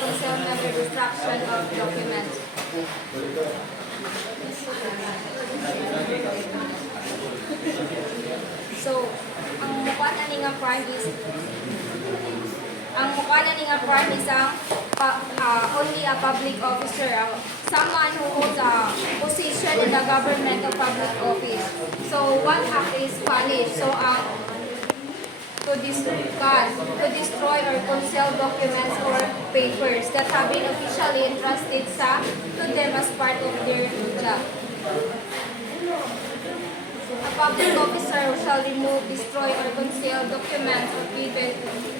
concealment or destruction of documents. So, ang mukha na nga crime is only a public officer, someone who holds a position in the government or public office. So, one act is punished. So, to destroy or conceal documents or papers that have been officially entrusted to them as part of their job. A public officer shall remove, destroy, or conceal documents or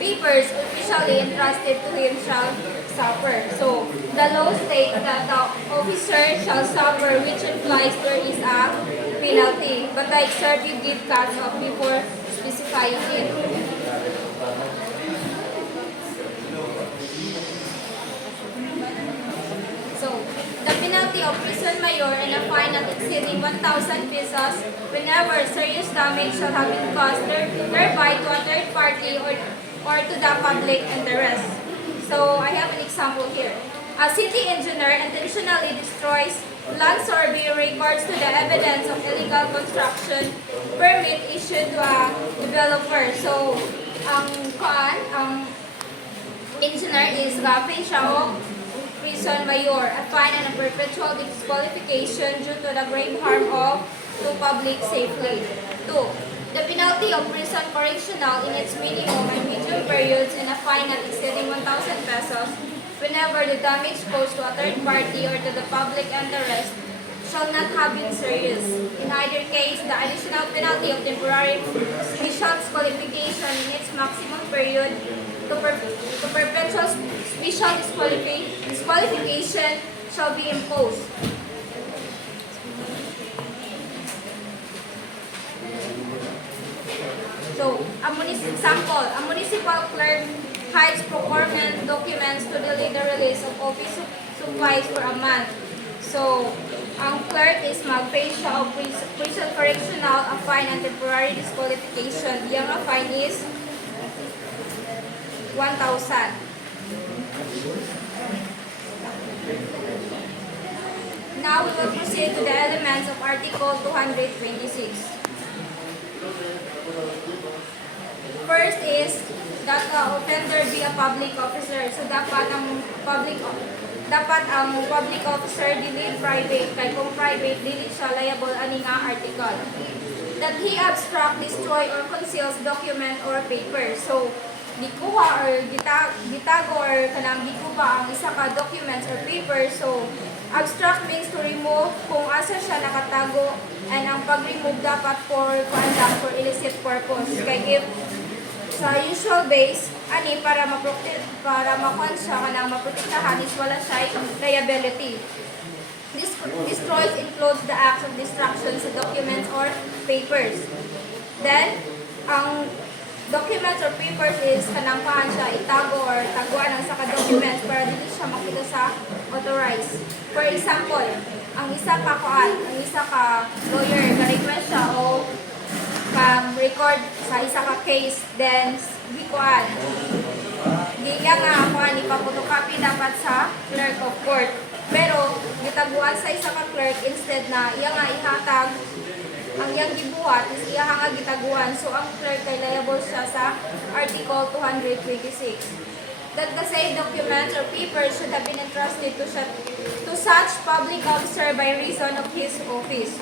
papers officially entrusted to him shall suffer. So, the law states that the officer shall suffer, which implies there is a penalty. But I excerpt you give cuts off before specifying it. So, the penalty of prison mayor and a fine not exceeding 1,000 pesos whenever serious damage shall have been caused thereby to a third party or to the public interest. So, I have an example here. A city engineer intentionally destroys land survey records to the evidence of illegal construction permit issued to a developer. So, ang engineer is gapin siya o prison mayor, a fine and a perpetual disqualification due to the grave harm to public safety. 2. The penalty of prison correctional in its minimum and medium periods and a fine not exceeding 1,000 pesos whenever the damage caused to a third party or to the public interest shall not have been serious. In either case, the additional penalty of temporary special disqualification in its maximum period to perpetual special disqualification shall be imposed. So, a municipal clerk hides procurement documents to delay the release of office supplies for a month. So, ang clerk is mag-pay siya of prison correctional, a fine and temporary disqualification. Yung a fine is 1,000. Now we will proceed to the elements of Article 226. First is that the offender be a public officer. So dapat ang public officer dili private, kay kung private dili siya liable ani nga article. That he obstruct, destroy or conceals document or paper. So gikuha or gitago or kanang gikuha ang isa ka documents or paper. So obstruct means to remove kung asa siya nakatago, and ang pag-remove dapat for illicit purpose. Kay if sa usual base ani para makuha siya kanang maprotektahan is wala siya liability. Destroys includes the acts of destruction sa documents or papers. Then ang documents or papers is kanang pahan siya itago or taguan ang saka documents para dili siya makita sa authorized. For example, ang isa ka lawyer ga-request siya o record sa isa ka case, then gikuan giya nga kuan ipapotocopy dapat sa clerk of court, pero gitaguan sa isa ka clerk instead na iya nga ihatag ang iyang gibuhat is iya nga gitaguan. So ang clerk kay liable siya sa Article 226. That the said documents or papers should have been entrusted to such public officer by reason of his office.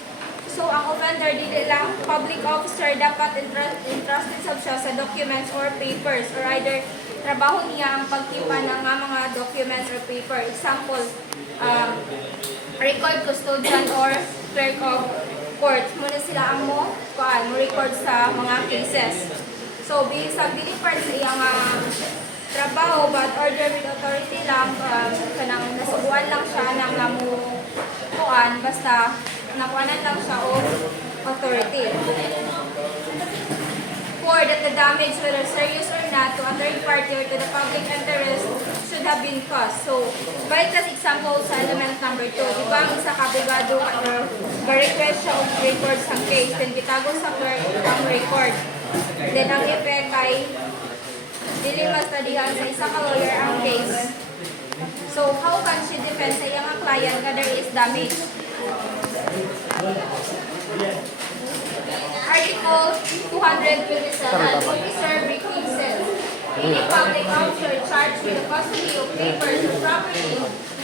So, ang offender, dili lang public officer, dapat entrusted siya sa documents or papers, or either trabaho niya ang pagkipa ng mga documents or paper. Example, record custodian or clerk of court. Muna sila ang mo record sa mga cases. So, bisag dili part sa iyang trabaho, but order with authority lang, kanang nasubuan lang siya ng basta nakuanan lang siya o authority. 4. That the damage, whether serious or not, to a third party or to the public interest should have been caused. So, balik as example sa element number 2, di ba ang isa kabugado or request siya of record sa case, then gitago sa clerk ang record. Then ang effect ay dili mas tadihan sa isa ka lawyer ang case. So, how can she defend sa iyang client nga there is damage? Article 227, Officer Briefing says, any public officer charged with the custody of papers or property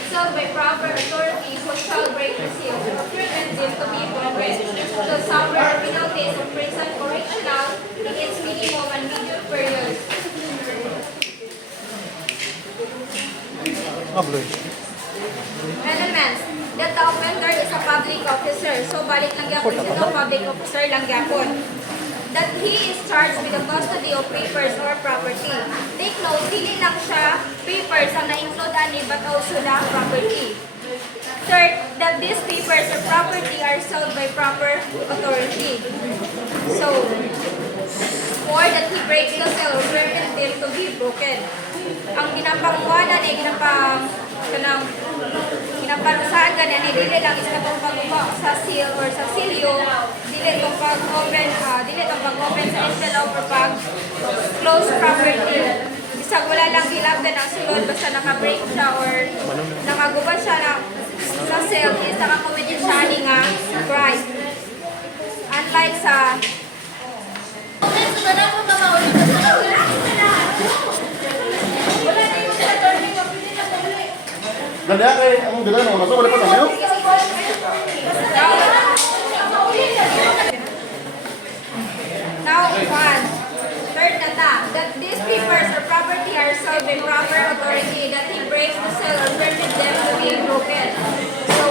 sealed by proper authority who shall break the seal or prevent them to be broken shall suffer the penalties of prison correctional in its minimum and medium periods. Elements. That the offender is a public officer. So, balik lang yapon sino, public officer lang yapon. That he is charged with the custody of papers or property. Take note, hindi lang siya papers ang na-include ani but also the property. Third, that these papers or property are sold by proper authority. So, or that he breaks the seal or prevent them to be broken. Ang ginapangkuhanan ay ginaparusahan ganyan ay dili lang is katong pag-upa sa seal or sa silyo, dili itong pag-open sa envelope or pag-close property. Bisag wala lang hilabdan ang sulod basta naka-break siya or nakagubad siya sa seal is nakakomit siya ni nga crime. Unlike sa Ganda kay ang ganda no, naso wala pa tayo. Now, one. Third data, that these papers or property are sold by proper authority, that he breaks the seal or permit them to be broken. So,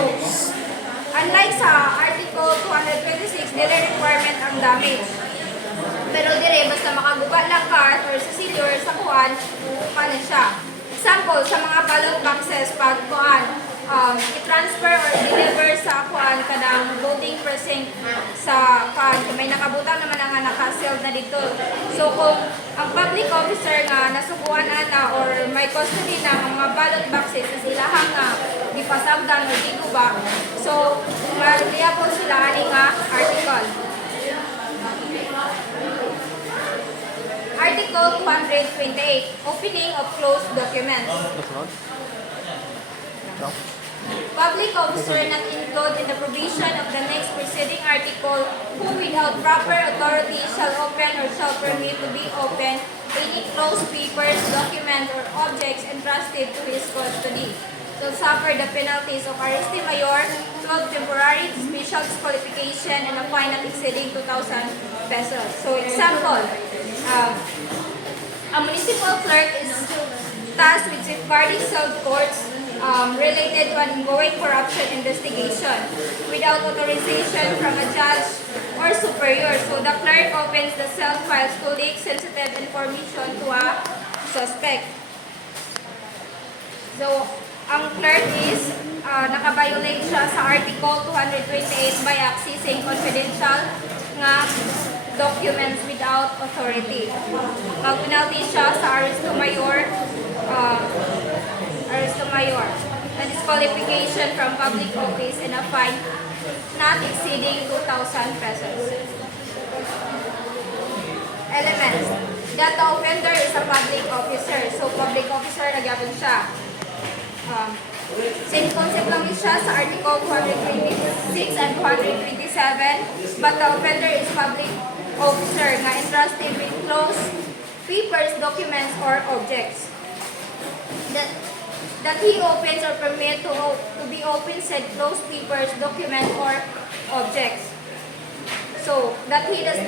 unlike sa Article 226, dire requirement ang damage. Pero dire, basta makaguba lang ka or sa silyo or sa kuhan, paano siya? Example, sa mga ballot boxes, pag kuhan, i-transfer or deliver sa kuhan kanang voting precinct sa kuhan, may nakabutang naman ang naka-sealed na dito. So kung ang public officer nga nasukuhan na or may custody na ang mga ballot boxes is ilahang nga gipasagdan o giguba, so maliya po sila ani nga article. Article 228, Opening of Closed Documents. Public officer not included in the provision of the next preceding article who without proper authority shall open or shall permit to be open any closed papers, documents, or objects entrusted to his custody to suffer the penalties of arresti mayor, 12 temporary special disqualification, and a fine not exceeding 2,000 pesos. So example, a municipal clerk is tasked with safeguarding self-courts related to an ongoing corruption investigation without authorization from a judge or superior. So the clerk opens the cell files to leak sensitive information to a suspect. So ang clerk is nakabiolate siya sa Article 228 by accessing confidential nga documents without authority. Mag-penalty siya sa arresto mayor, na disqualification from public office and a fine not exceeding 2,000 pesos. Elements. That the offender is a public officer. So, public officer, nagyabon siya. Same concept lang siya sa Article 226 and 227, but the offender is public officer nga entrusted with closed papers, documents, or objects. That he opens or permit to be open said closed papers, documents, or objects. So, that he does,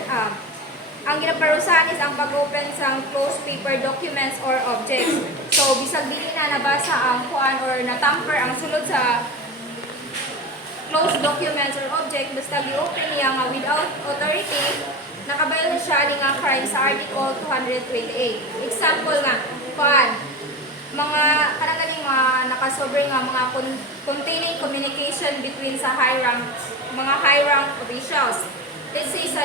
ang ginaparusahan is ang pag-open sa closed paper, documents, or objects. So, bisag dili na nabasa ang kuan or natamper ang sulod sa closed documents or object, basta gi-open niya nga without authority, nakabayad na siya ni nga crime sa Article 228. Example nga, kuan, mga kanang mga nakasobre nga mga containing communication between sa mga high rank officials. Let's say sa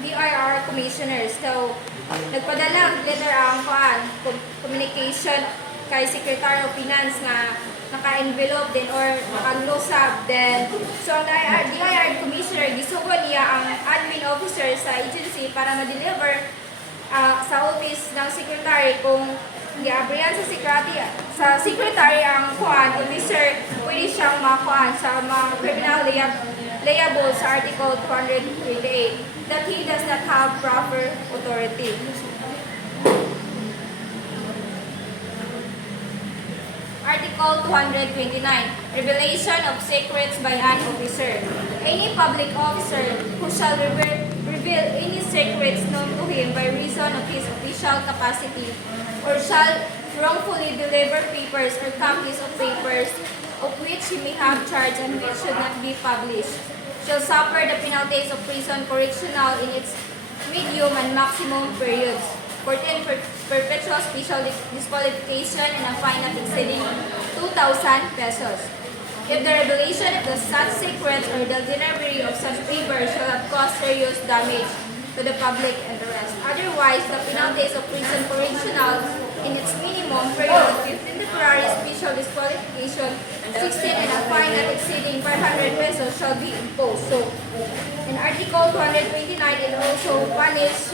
DIR commissioners. So, nagpadala ang letter ang communication kay Secretary of Finance nga naka-envelope din or naka-glosab din. So, ang DIR commissioner, gisugon niya ang admin officer sa agency para ma-deliver sa office ng secretary kung giabrihan sa secretary ang kuan officer, pwede siyang makuan sa mga criminal liable sa Article 228 that he does not have proper authority. Article 229, Revelation of Secrets by an Officer. Any public officer who shall reveal any secrets known to him by reason of his official capacity or shall wrongfully deliver papers or copies of papers of which he may have charge and which should not be published shall suffer the penalties of prison correctional in its medium and maximum periods. 14, perpetual special disqualification and a fine not exceeding 2,000 pesos. If the revelation of the such secrets or the delivery of such papers shall have caused serious damage to the public interest. Otherwise, the penalties of prison correctional in its minimum period, 15 temporary special disqualification, 16 and a fine not exceeding 500 pesos shall be imposed. So, in Article 229, it also punishes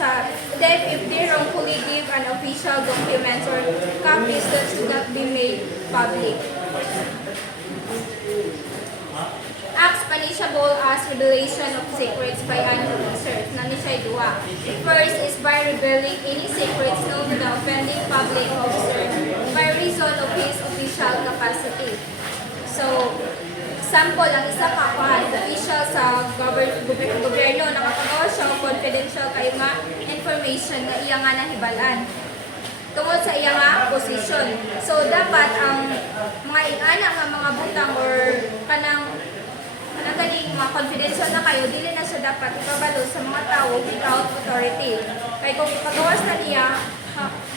them if they wrongfully give an official documents or copies that should not be made public. Acts punishable as revelation of secrets by an officer. Nani siya duha. First is by revealing any secrets known to the offending public officer by reason of his official capacity. So, example, ang isa ka official sa gobyerno, nakapagawa siya ng confidential kay nga information nga iya nga nahibalan tungod sa iya nga posisyon. So, dapat ang mga inana nga mga butang or kanang galing mga confidential na kayo, dili na siya dapat ipabalo sa mga tao without authority. Kaya kung ipagawas na niya,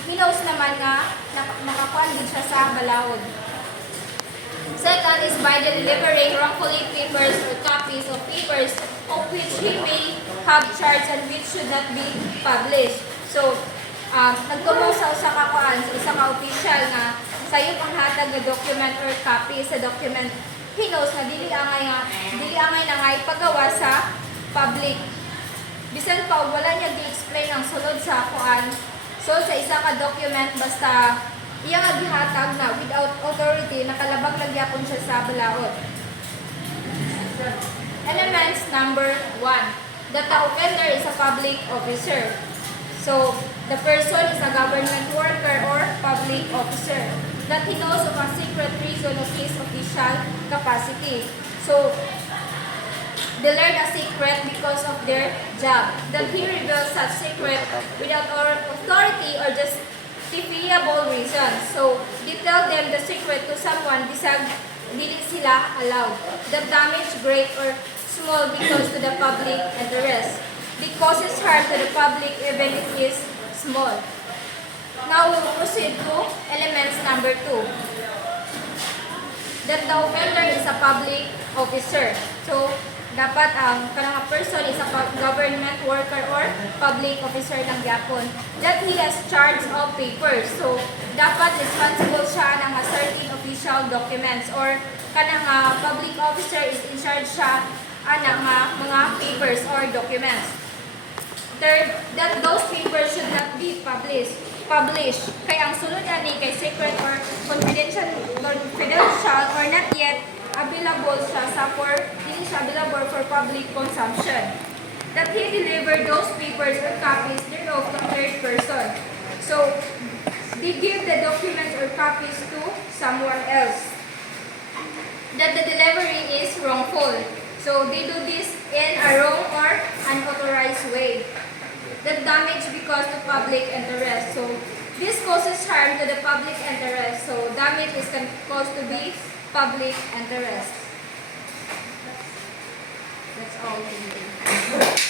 hinaus naman nga makakuan din siya sa balawod. Second is by delivering wrongfully papers or copies of papers of which he may have charge and which should not be published. So, nagtumo sa usa ka kuan, sa isa ka official nga sayo panghatag nga document or copy sa document hinos na dili angay na nga ipagawa sa public. Bisan pa wala niya gi-explain ang sulod sa kuan. So sa isa ka document basta iya nga gihatag na without authority nakalabang nagyapon siya sa balaod. Elements number 1. That the offender is a public officer. So the person is a government worker or public officer. That he knows of a secret reason of his official capacity. So, they learn a secret because of their job. That he reveals such secret without authority or justifiable reason. So, they tell them the secret to someone bisag dili sila allowed. The damage great or small because to the public interest. It causes harm to the public even if it is small. Now, we will proceed to elements number 2. That the offender is a public officer. So, dapat ang kanang person is a government worker or public officer ng gyapon. That he has charge of papers. So, dapat responsible siya ng certain official documents or kanang public officer is in charge siya ng mga papers or documents. Third, that those papers should not be published. Kaya ang sulod ani kay secret or confidential or not yet available siya hindi siya available for public consumption. That he delivered those papers or copies thereof to third person. So, they give the documents or copies to someone else. That the delivery is wrongful. So, they do this in a wrong or unauthorized way. That damage because to public interest. So, this causes harm to the public interest. So, damage is caused to be public interest. That's all we need.